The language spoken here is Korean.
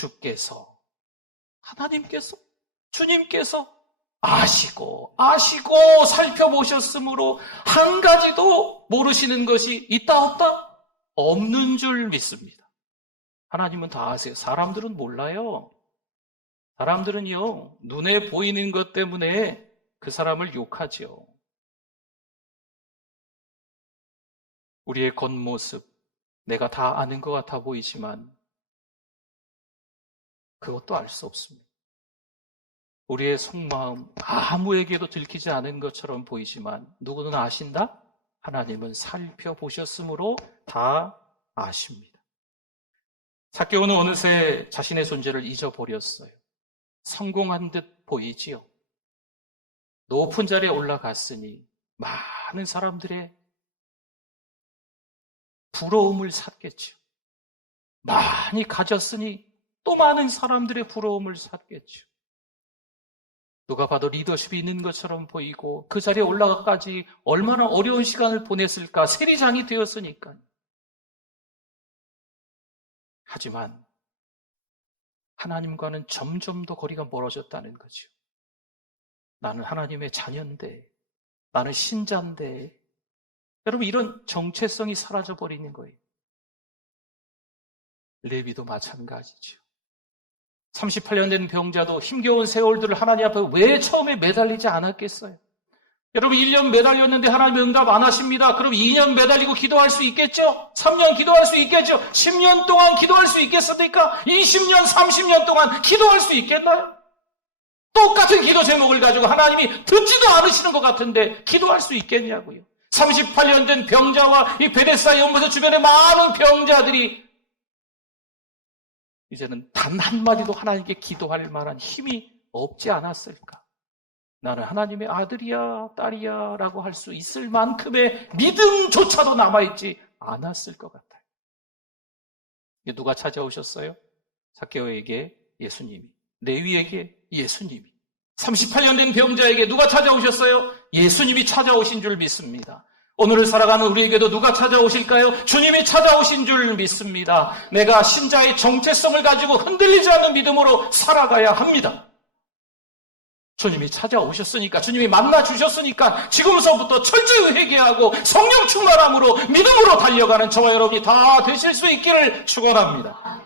주께서, 하나님께서, 주님께서 아시고, 아시고 살펴보셨으므로 한 가지도 모르시는 것이 있다, 없다? 없는 줄 믿습니다. 하나님은 다 아세요. 사람들은 몰라요. 사람들은요, 눈에 보이는 것 때문에 그 사람을 욕하죠. 우리의 겉모습, 내가 다 아는 것 같아 보이지만, 그것도 알 수 없습니다. 우리의 속마음, 아무에게도 들키지 않은 것처럼 보이지만, 누구는 아신다? 하나님은 살펴보셨으므로 다 아십니다. 사개오는 어느새 자신의 존재를 잊어버렸어요. 성공한 듯 보이지요. 높은 자리에 올라갔으니 많은 사람들의 부러움을 샀겠죠. 많이 가졌으니 또 많은 사람들의 부러움을 샀겠죠. 누가 봐도 리더십이 있는 것처럼 보이고 그 자리에 올라가까지 얼마나 어려운 시간을 보냈을까 세리장이 되었으니까. 하지만 하나님과는 점점 더 거리가 멀어졌다는 거죠. 나는 하나님의 자녀인데, 나는 신자인데, 여러분 이런 정체성이 사라져 버리는 거예요. 레비도 마찬가지죠. 38년 된 병자도 힘겨운 세월들을 하나님 앞에 왜 처음에 매달리지 않았겠어요? 여러분 1년 매달렸는데 하나님 응답 안 하십니다. 그럼 2년 매달리고 기도할 수 있겠죠? 3년 기도할 수 있겠죠? 10년 동안 기도할 수 있겠습니까? 20년, 30년 동안 기도할 수 있겠나요? 똑같은 기도 제목을 가지고 하나님이 듣지도 않으시는 것 같은데 기도할 수 있겠냐고요. 38년 된 병자와 이 베데사 연못의 주변에 많은 병자들이 이제는 단 한마디도 하나님께 기도할 만한 힘이 없지 않았을까? 나는 하나님의 아들이야, 딸이야 라고 할 수 있을 만큼의 믿음조차도 남아있지 않았을 것 같아요. 누가 찾아오셨어요? 사케오에게 예수님이, 레위에게 예수님이, 38년 된 병자에게 누가 찾아오셨어요? 예수님이 찾아오신 줄 믿습니다. 오늘을 살아가는 우리에게도 누가 찾아오실까요? 주님이 찾아오신 줄 믿습니다. 내가 신자의 정체성을 가지고 흔들리지 않는 믿음으로 살아가야 합니다. 주님이 찾아오셨으니까, 주님이 만나 주셨으니까, 지금서부터 철저히 회개하고 성령 충만함으로 믿음으로 달려가는 저와 여러분이 다 되실 수 있기를 축원합니다.